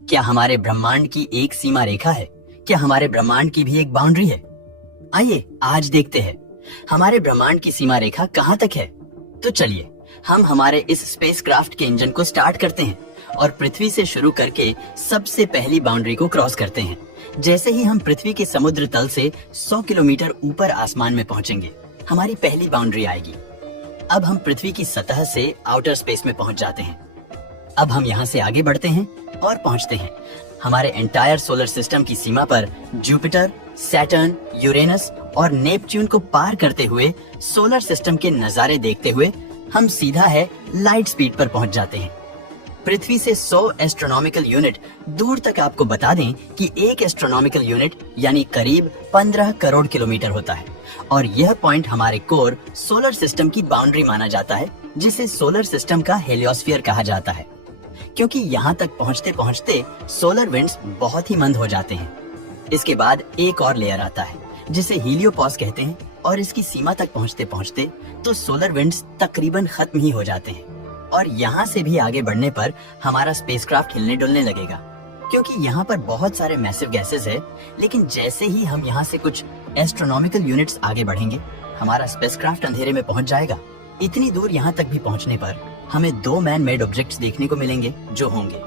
क्या हमारे ब्रह्मांड की एक सीमा रेखा है? क्या हमारे ब्रह्मांड की भी एक बाउंड्री है? आइए आज देखते हैं हमारे ब्रह्मांड की सीमा रेखा कहाँ तक है। तो चलिए हम हमारे इस स्पेसक्राफ्ट के इंजन को स्टार्ट करते हैं और पृथ्वी से शुरू करके सबसे पहली बाउंड्री को क्रॉस करते हैं। जैसे ही हम पृथ्वी के समुद्र तल से 100 किलोमीटर ऊपर आसमान में पहुंचेंगे, हमारी पहली बाउंड्री आएगी। अब हम पृथ्वी की सतह से आउटर स्पेस में पहुंच जाते हैं। अब हम यहाँ से आगे बढ़ते हैं और पहुंचते हैं हमारे एंटायर सोलर सिस्टम की सीमा पर। जुपिटर, सैटर्न, यूरेनस और नेपच्यून को पार करते हुए सोलर सिस्टम के नजारे देखते हुए हम सीधा है लाइट स्पीड पर पहुंच जाते हैं। पृथ्वी से 100 एस्ट्रोनॉमिकल यूनिट दूर तक आपको बता दें कि एक एस्ट्रोनॉमिकल यूनिट यानी करीब 15 करोड़ किलोमीटर होता है और यह पॉइंट हमारे कोर सोलर सिस्टम की बाउंड्री माना जाता है, जिसे सोलर सिस्टम का हेलियोस्फीयर कहा जाता है। क्योंकि यहाँ तक पहुँचते पहुँचते सोलर विंड्स बहुत ही मंद हो जाते हैं। इसके बाद एक और लेयर आता है जिसे हीलियोपॉज कहते हैं और इसकी सीमा तक पहुँचते पहुँचते तो सोलर विंड्स तकरीबन खत्म ही हो जाते हैं और यहाँ से भी आगे बढ़ने पर हमारा स्पेसक्राफ्ट हिलने डुलने लगेगा, क्योंकि यहाँ पर बहुत सारे मैसिव गैसेस है। लेकिन जैसे ही हम यहाँ से कुछ एस्ट्रोनॉमिकल यूनिट्स आगे बढ़ेंगे, हमारा स्पेसक्राफ्ट अंधेरे में पहुँच जाएगा। इतनी दूर यहाँ तक भी पहुँचने पर हमें 2 मैन मेड ऑब्जेक्ट्स देखने को मिलेंगे जो होंगे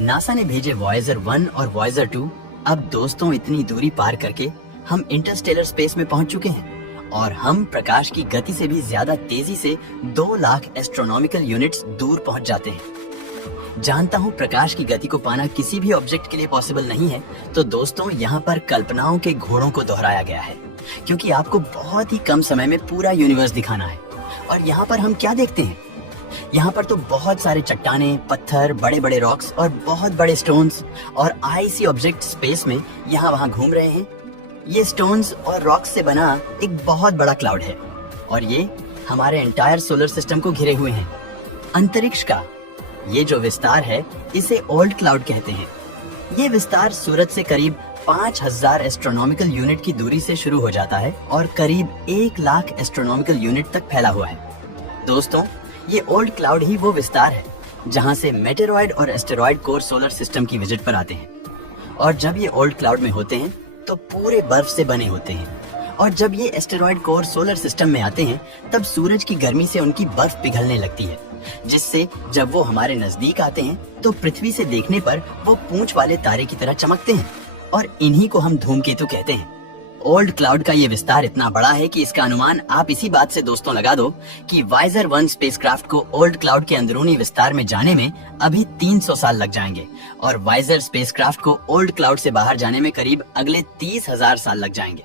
नासा ने भेजे वॉयेजर 1 और वॉयेजर 2। अब दोस्तों, इतनी दूरी पार करके हम इंटरस्टेलर स्पेस में पहुंच चुके हैं और हम प्रकाश की गति से भी ज्यादा तेजी से 2 लाख एस्ट्रोनॉमिकल यूनिट्स दूर पहुंच जाते हैं। जानता हूं प्रकाश की गति को पाना किसी भी ऑब्जेक्ट के लिए पॉसिबल नहीं है, तो दोस्तों यहाँ पर कल्पनाओं के घोड़ों को दोहराया गया है, क्योंकि आपको बहुत ही कम समय में पूरा यूनिवर्स दिखाना है। और यहाँ पर हम क्या देखते हैं? यहाँ पर तो बहुत सारे चट्टाने, पत्थर, बड़े बड़े रॉक्स और बहुत बड़े स्टोन्स और आईसी ऑब्जेक्ट स्पेस में यहाँ वहाँ घूम रहे हैं। ये स्टोन्स और रॉक्स से बना एक बहुत बड़ा क्लाउड है और ये हमारे एंटायर सोलर सिस्टम को घिरे हुए हैं। अंतरिक्ष का ये जो विस्तार है, इसे ओल्ड क्लाउड कहते हैं। ये विस्तार सूरज से करीब 5000 एस्ट्रोनॉमिकल यूनिट की दूरी से शुरू हो जाता है और करीब 1 लाख एस्ट्रोनॉमिकल यूनिट तक फैला हुआ है। दोस्तों, ये ओल्ड क्लाउड ही वो विस्तार है जहां से मेटेरॉइड और एस्टेरॉइड कोर सोलर सिस्टम की विजिट पर आते हैं। और जब ये ओल्ड क्लाउड में होते हैं तो पूरे बर्फ से बने होते हैं और जब ये एस्टेरॉइड कोर सोलर सिस्टम में आते हैं तब सूरज की गर्मी से उनकी बर्फ पिघलने लगती है, जिससे जब वो हमारे नजदीक आते हैं तो पृथ्वी से देखने पर वो पूंछ वाले तारे की तरह चमकते हैं और इन्हीं को हम धूमकेतु कहते हैं। ओल्ड क्लाउड का ये विस्तार इतना बड़ा है कि इसका अनुमान आप इसी बात से दोस्तों लगा दो कि वॉयेजर 1 स्पेसक्राफ्ट को ओल्ड क्लाउड के अंदरूनी विस्तार में जाने में अभी 300 साल लग जाएंगे और वॉयेजर स्पेसक्राफ्ट को ओल्ड क्लाउड से बाहर जाने में करीब अगले 30,000 साल लग जाएंगे।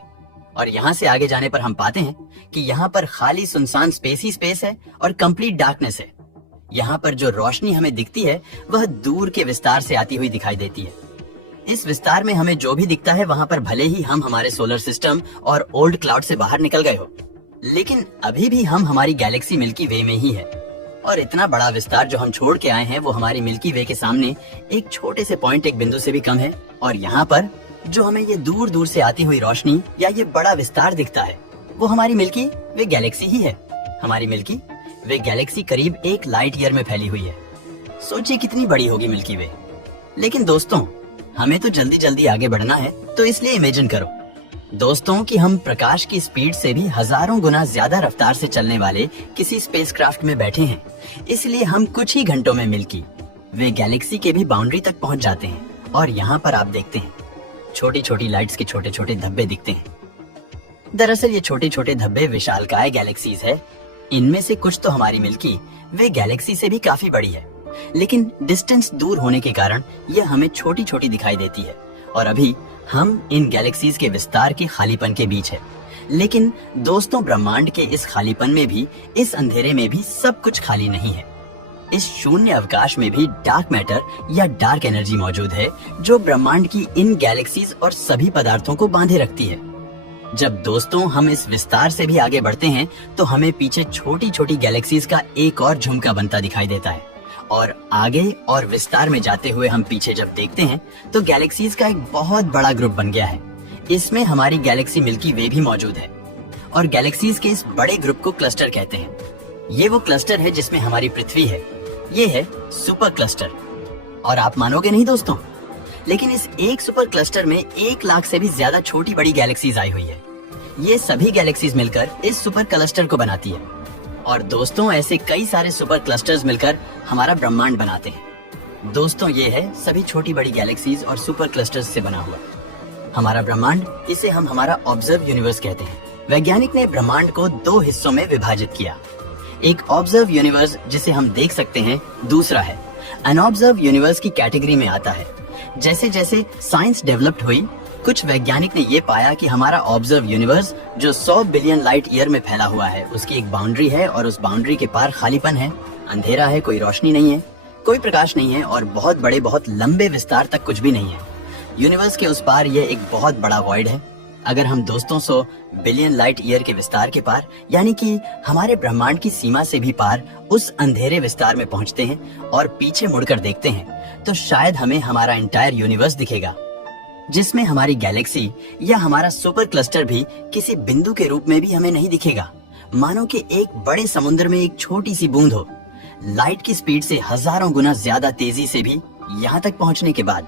और यहाँ से आगे जाने पर हम पाते हैं कि यहाँ पर खाली सुनसान स्पेस ही स्पेस है और कंप्लीट डार्कनेस है। यहाँ पर जो रोशनी हमें दिखती है वह दूर के विस्तार से आती हुई दिखाई देती है। इस विस्तार में हमें जो भी दिखता है वहाँ पर भले ही हम हमारे सोलर सिस्टम और ओल्ड क्लाउड से बाहर निकल गए हो, लेकिन अभी भी हम हमारी गैलेक्सी मिल्की वे में ही है। और इतना बड़ा विस्तार जो हम छोड़ के आए हैं वो हमारी मिल्की वे के सामने एक छोटे से पॉइंट, एक बिंदु से भी कम है। और यहाँ पर जो हमें ये दूर दूर से आती हुई रोशनी या ये बड़ा विस्तार दिखता है वो हमारी मिल्की वे गैलेक्सी ही है। हमारी मिल्की वे गैलेक्सी करीब 1 लाइट ईयर में फैली हुई है। सोचिए कितनी बड़ी होगी मिल्की वे। लेकिन दोस्तों, हमें तो जल्दी जल्दी आगे बढ़ना है, तो इसलिए इमेजिन करो दोस्तों कि हम प्रकाश की स्पीड से भी हजारों गुना ज्यादा रफ्तार से चलने वाले किसी स्पेसक्राफ्ट में बैठे हैं। इसलिए हम कुछ ही घंटों में मिल्की वे गैलेक्सी के भी बाउंड्री तक पहुंच जाते हैं और यहाँ पर आप देखते हैं छोटी छोटी लाइट्स के छोटे छोटे धब्बे दिखते हैं। दरअसल ये छोटे छोटे धब्बे विशालकाय गैलेक्सीज है। इनमें से कुछ तो हमारी मिल्की वे गैलेक्सी से भी काफी बड़ी है, लेकिन डिस्टेंस दूर होने के कारण यह हमें छोटी छोटी दिखाई देती है और अभी हम इन गैलेक्सीज के विस्तार के खालीपन के बीच है। लेकिन दोस्तों, ब्रह्मांड के इस खालीपन में भी, इस अंधेरे में भी सब कुछ खाली नहीं है। इस शून्य अवकाश में भी डार्क मैटर या डार्क एनर्जी मौजूद है जो ब्रह्मांड की इन गैलेक्सीज और सभी पदार्थों को बांधे रखती है। जब दोस्तों हम इस विस्तार से भी आगे बढ़ते हैं तो हमें पीछे छोटी छोटी गैलेक्सीज का एक और झुमका बनता दिखाई देता है और आगे और विस्तार में जाते हुए हम पीछे जब देखते हैं तो गैलेक्सीज का एक बहुत बड़ा ग्रुप बन गया है। इसमें हमारी गैलेक्सी मिल्की वे भी मौजूद है और गैलेक्सीज के इस बड़े ग्रुप को क्लस्टर कहते हैं। ये वो क्लस्टर है जिसमें हमारी पृथ्वी है। ये है सुपर क्लस्टर। और आप मानोगे नहीं दोस्तों, लेकिन इस एक सुपर क्लस्टर में 1 लाख से भी ज्यादा छोटी बड़ी गैलेक्सीज आई हुई है। ये सभी गैलेक्सीज मिलकर इस सुपर क्लस्टर को बनाती है। और दोस्तों, ऐसे कई सारे सुपर क्लस्टर्स मिलकर हमारा ब्रह्मांड बनाते हैं। दोस्तों, ये है सभी छोटी बड़ी गैलेक्सीज और सुपर क्लस्टर्स से बना हुआ हमारा ब्रह्मांड। इसे हम हमारा ऑब्जर्व यूनिवर्स कहते हैं। वैज्ञानिक ने ब्रह्मांड को 2 हिस्सों में विभाजित किया। एक ऑब्जर्व यूनिवर्स जिसे हम देख सकते हैं, दूसरा है अनऑब्जर्व यूनिवर्स की कैटेगरी में आता है। जैसे जैसे साइंस डेवलप्ड हुई, कुछ वैज्ञानिक ने ये पाया कि हमारा ऑब्जर्व यूनिवर्स जो 100 बिलियन लाइट ईयर में फैला हुआ है, उसकी एक बाउंड्री है और उस बाउंड्री के पार खालीपन है, अंधेरा है, कोई रोशनी नहीं है, कोई प्रकाश नहीं है और बहुत बड़े बहुत लंबे विस्तार तक कुछ भी नहीं है। यूनिवर्स के उस पार ये एक बहुत बड़ा वॉइड है। अगर हम दोस्तों 100 बिलियन लाइट ईयर के विस्तार के पार, यानी कि हमारे ब्रह्मांड की सीमा से भी पार उस अंधेरे विस्तार में पहुंचते हैं और पीछे मुड़कर देखते हैं, तो शायद हमें हमारा एंटायर यूनिवर्स दिखेगा, जिसमें हमारी गैलेक्सी या हमारा सुपर क्लस्टर भी किसी बिंदु के रूप में भी हमें नहीं दिखेगा। मानो कि एक बड़े समुद्र में एक छोटी सी बूंद हो। लाइट की स्पीड से हजारों गुना ज्यादा तेजी से भी यहाँ तक पहुँचने के बाद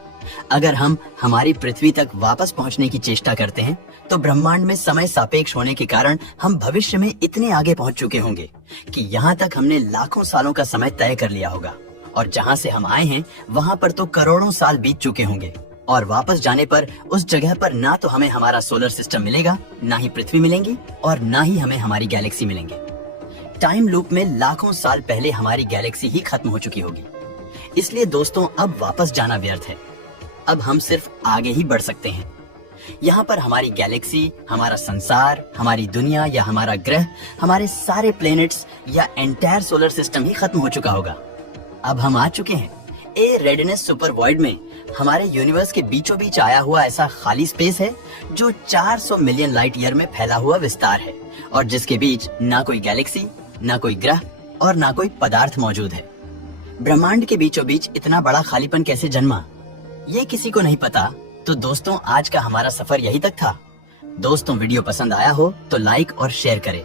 अगर हम हमारी पृथ्वी तक वापस पहुँचने की चेष्टा करते हैं, तो ब्रह्मांड में समय सापेक्ष होने के कारण हम भविष्य में इतने आगे पहुँच चुके होंगे कि यहाँ तक हमने लाखों सालों का समय तय कर लिया होगा। और जहाँ से हम आए हैं वहाँ पर तो करोड़ों साल बीत चुके होंगे। और वापस जाने पर उस जगह पर ना तो हमें हमारा सोलर सिस्टम मिलेगा, ना ही पृथ्वी मिलेंगी और ना ही हमें हमारी गैलेक्सी मिलेंगे। टाइम लूप में लाखों साल पहले हमारी गैलेक्सी ही खत्म हो चुकी होगी। इसलिए दोस्तों, अब वापस जाना व्यर्थ है। अब हम सिर्फ आगे ही बढ़ सकते हैं। यहाँ पर हमारी गैलेक्सी, हमारा संसार, हमारी दुनिया या हमारा ग्रह, हमारे सारे प्लैनेट्स या एंटायर सोलर सिस्टम ही खत्म हो चुका होगा। अब हम आ चुके हैं ए रेडनेस सुपर वॉइड में। हमारे यूनिवर्स के बीचों बीच आया हुआ ऐसा खाली स्पेस है जो 400 मिलियन लाइट ईयर में फैला हुआ विस्तार है और जिसके बीच ना कोई गैलेक्सी, ना कोई ग्रह और ना कोई पदार्थ मौजूद है। ब्रह्मांड के बीचों बीच इतना बड़ा खालीपन कैसे जन्मा, ये किसी को नहीं पता। तो दोस्तों, आज का हमारा सफर यही तक था। दोस्तों, वीडियो पसंद आया हो तो लाइक और शेयर करें।